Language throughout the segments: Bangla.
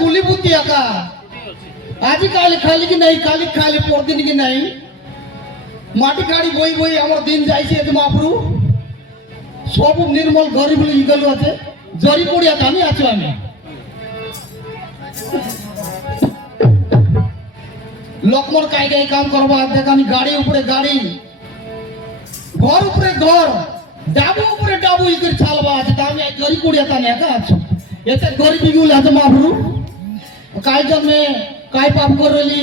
কুলিপুতি একা আজি কালি খাইলি কি নাই কালি খাইলি পরদিন কি নাই মাটি গাড়ি বই বই আমার দিন যাইছে এত মাপরু সব নির্মল গরিব ইগল আছে জরি পড়িয়া আমি আছো আমি লোকমর কাই কাই কাম করবা দেখানি গাড়ি উপরে গাড়ি ঘর উপরে ঘর ডাবু উপরে ডাবু ইগর ছালবা আছে তা আমি জরি পড়িয়া তা একা আছো এতে গরিবি গুলো আছে মাপরু কাই জন্মে কাই পাপ করলি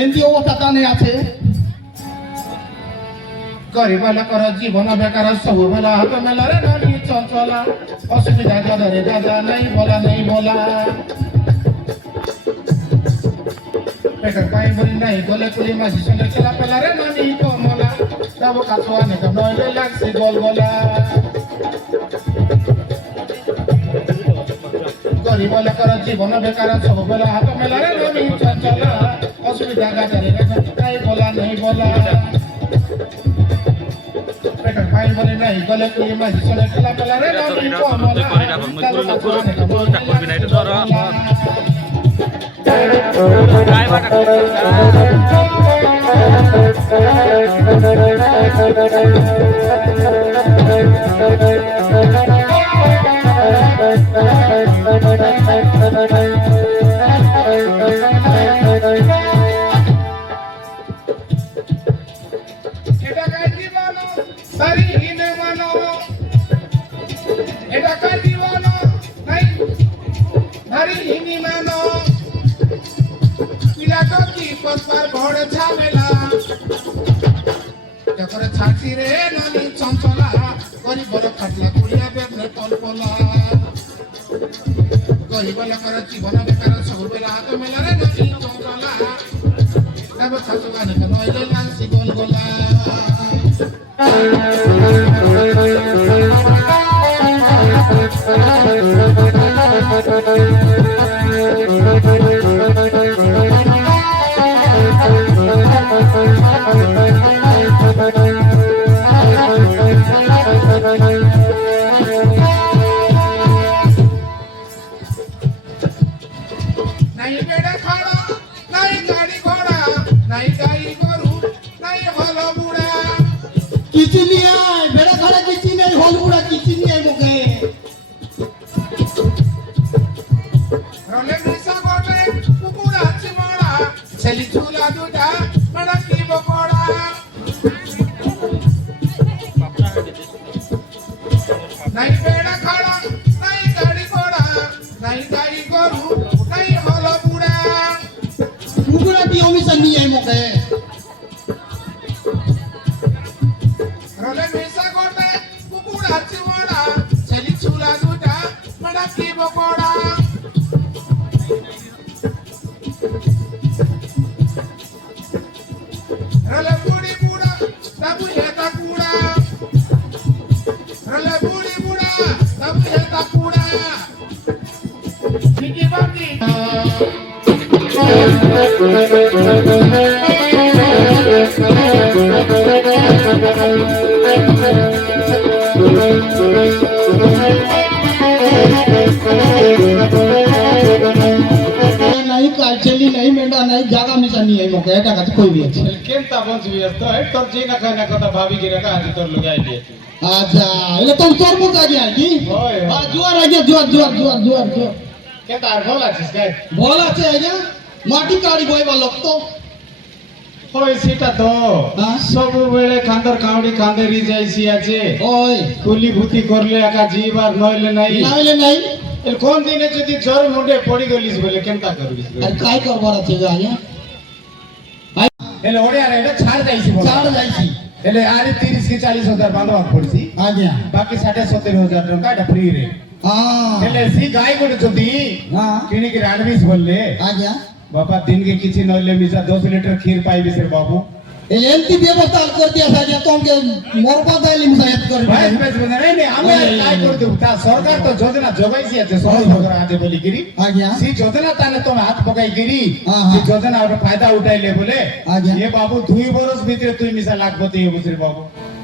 এমনি অবস্থা কানে আছে গরিব লোকর জীবন বেকার সবু বেলা হাত মেলা রে নানি চঞ্চলা অসুবিধা দাদারে দাদা নাই বলা বেকার পাই বলি নাই গলে কুলি মাঝি সঙ্গে খেলা পেলা রে নানি কমলা যাবো কাছোয়া নেকা নইলে লাগছে গলগলা গরিব লোকর জীবন বেকার সবু বেলা হাত মেলা রে নানি চঞ্চলা অসুবিধা দাদারে দাদা নাই বলা Pain balik naik, kalau kulit masih soleh kelap kelap reda minta mola. Kalau tak kuat nak boleh tak kuat naik tu orang. Kaya baca. Kita kaji mana? Hari ini mana? Kita kaji mana? Naik. Hari ini mana? Bila kaki pasar board chamela. Jakar chati re nani chanchola. Gori bora khatla kuriya bebne tolpola. Gori bora kara jibona bekara sabu bela hato mela re nani chanchola. Nabo khato gani kano ile lansi gol gola. नहीं बेड़ा खाड़ा नहीं गाड़ी घोड़ा नहीं गाई गोरू नहीं हलो बुड़ा किसी नहीं आए बेड़ा खड़ा किसी नहीं होल बुड़ा किसी नहीं आए मुके रोले मिसा गोटे कुकुड़ा चिमड़ा छेली झूला दूटा मड़ा की बकोड़ा नहीं बेड़ा खाड़ा नहीं गाड़ी घोड़ा नहीं गाई गोरू नहीं हलो बुड़ा कुकुड़ा की ओमिशन नहीं आए मुके रोले मिसा गोटे कुकुड़ा चिमड़ा छेली झूला दूटा मड़ा की बकोड़ा रोले बूढ़ी बूढ़ा तबु हेता कूड़ा रोले बूढ़ी बूढ़ा तबु हेता कूड़ा निकी बाकी नहीं काचली नहीं मेंढा नहीं जागा मिशन नहीं है मुके এটা কাছে কই দিয়েছে কেনতা বঞ্চবি তো এই তোর জি না কয় না কথা ভাবি কি রেখা আছে তোর লগে আইডিয়া আচ্ছা এলে তো তোর মুখ আগে আইছি হয় হ্যাঁ জুয়ার আগে জুয়ার কেনতা আর ভালো আছিস গাই বল আছে আগে মাটি কাড়ি বইবা লোক তো হয় সেটা তো হ্যাঁ? ସବୁବେଳେ খান্দর কাউড়ি খান্দেরি যাইছি আছে ওই কুলি ভূতি করলে একা জীব আর নইলে নাই নাইলে নাই এর কোন দিনে যদি জ্বর মুন্ডে পড়ি গলিস বলে কেনতা করবিস আর কাই করবার আছে আগে হেলে ওড়িয়া রে এটা ছাড় যাইছি বল ছাড় যাইছি হেলে আরে 30 কি 40 হাজার বাঁধবা পড়ছি আগে বাকি 70,000 টাকা এটা ফ্রি রে হ্যাঁ হেলে সি গাই করে যদি হ্যাঁ কিনিকি রাডবিস বললে আগে বাবা দিন के किसी नइले मिसा 10 लीटर खीर पाइबे सर बाबू এমতি ব্যবস্থা করে দিয়া থাকে তোমাকে মরবা দাইলি মুসাইত করে ভাই বেশ বলে নাই আমি কাই করে দেব তা সরকার তো যোজনা জগাইছি আছে সহজ ভগর আছে বলি গিরি আগে সি যোজনা তানে তো হাত পকাই গিরি হ্যাঁ, সি হ্যাঁ। যোজনা আর फायदा উঠাইলে বলে আগে। এ বাবু 2 বছর ভিতরে তুই মিসা লাগবতে এ বছর বাবু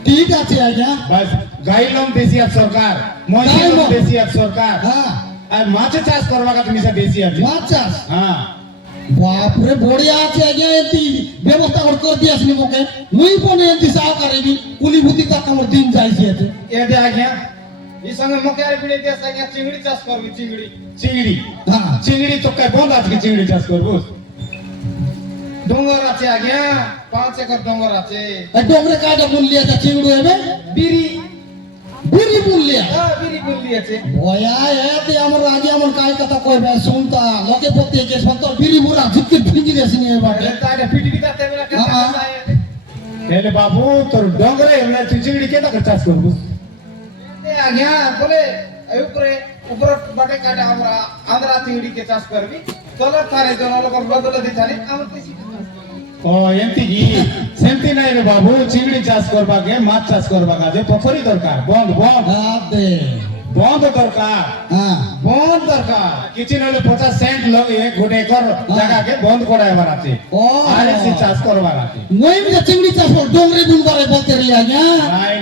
ঠিক আছে আগে বাস গাইলম দেশি আর সরকার মহিলম গাইলম। দেশি আর সরকার হ্যাঁ আর মাছ চাষ করবা কা তুমি বেশি আছে মাছ চাষ হ্যাঁ বাপরে বড়িয়া আছে আজ্ঞা এতি ব্যবস্থা করে দিয়ে আসলি মোকে মুই পনে এতি সহকারী কুলি ভূতি তা আমার দিন যাইছে এতে এতে আজ্ঞা এই সঙ্গে মকে আর বিড়ে দিয়ে আজ্ঞা চিংড়ি চাষ করবি চিংড়ি হ্যাঁ চিংড়ি তো কাই বন্ধ আজকে চিংড়ি চাষ করবো ডোঙ্গর আছে আজ্ঞা 5 একর ডোঙ্গর আছে এই ডোংরে কাটা মূল্য আছে চিংড়ু হবে বিড়ি বিড়ি মূল্য বিড়ি বললি আছে বয়া এতে আমার আগে আমার কাই কথা কইবে শুনতা লোকে পড়তে কে সন্ত বিড়ি মুরা জিতকে ফিঙ্গি দেছিনি এবারে তাইটা পিটি দিতে বেলা হ্যাঁ, হ্যাঁ। এলে বাবু তোর ডোঙ্গরে এমনা চিংড়ি কে টাকা চাষ করবো আজ্ঞা বলে এই উপরে বাটে কাটে আমরা চিংড়ি কে চাষ করবি তলে তারে জন লোক বদলে দিছালি আমরা কইছি ও এমতি কি সেমতি নাই রে বাবু চিংড়ি চাষ করবা কে মাছ চাষ করবা কাজে পোখরি দরকার আদে বন্ধ দরকার হ্যাঁ বন্ধ দরকার কিছু নলে 50 সেন্ট লগে গোটে একর জায়গাকে বন্ধ করাইবার আছে ও আর এসে চাষ করবার আছে মই যে চিংড়ি চাষ কর ডোংরে বুনবারে বলতে রে আজ্ঞা নাই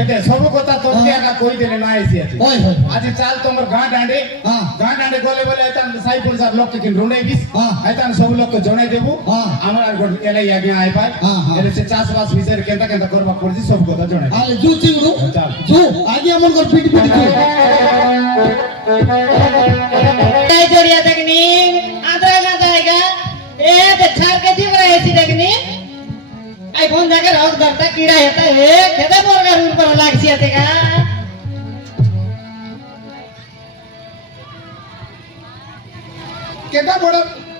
এতে সব কথা তোকে আগা কই দিলে না আইছি আছে ওই ওই আজ চাল তোমার হ্যাঁ। গাঁ ডাঁডে গলে বলে আইতান সাই পয়সা লোক কে রুঁড়াই দিস হ্যাঁ। আইতান সব লোক কে জনাই দেবো হ্যাঁ। আমার আর গোট এলাই আগে আই পাই হ্যাঁ, হ্যাঁ। এলে সে চাষবাস বিষয়ে কেনটা কেনটা করবা পড়ছি সব কথা জনাই দেবো। আলে জু চিংড়ু চাল। জু আগে আমার ঘর পিটি পিটি কর काय जोड़िया देखनी आंध्रा ना जाएगा ए ते छार के जीव रहे ऐसी देखनी आई फोन जाके रोज करता कीड़ा हेता है खेदा बोलगा रूल पर लागसी आते का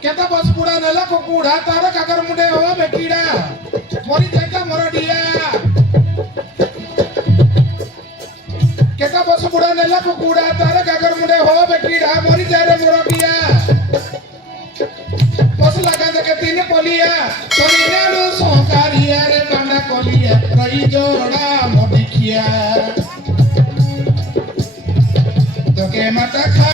केता बस पुड़ा नेला को कूड़ा तारा काकर मुंडे हो बेटीड़ा मोरी देखा मोरडिया केता बस पुड़ा नेला को कूड़ा तारा काकर मुंडे हो बेटीड़ा मोरी जारे मोरडिया बस लगा दे के तीन पोलिया तोरी नु सोकारिया रे पांडा कोलिया कई जोड़ा मोदिखिया तो के माता खा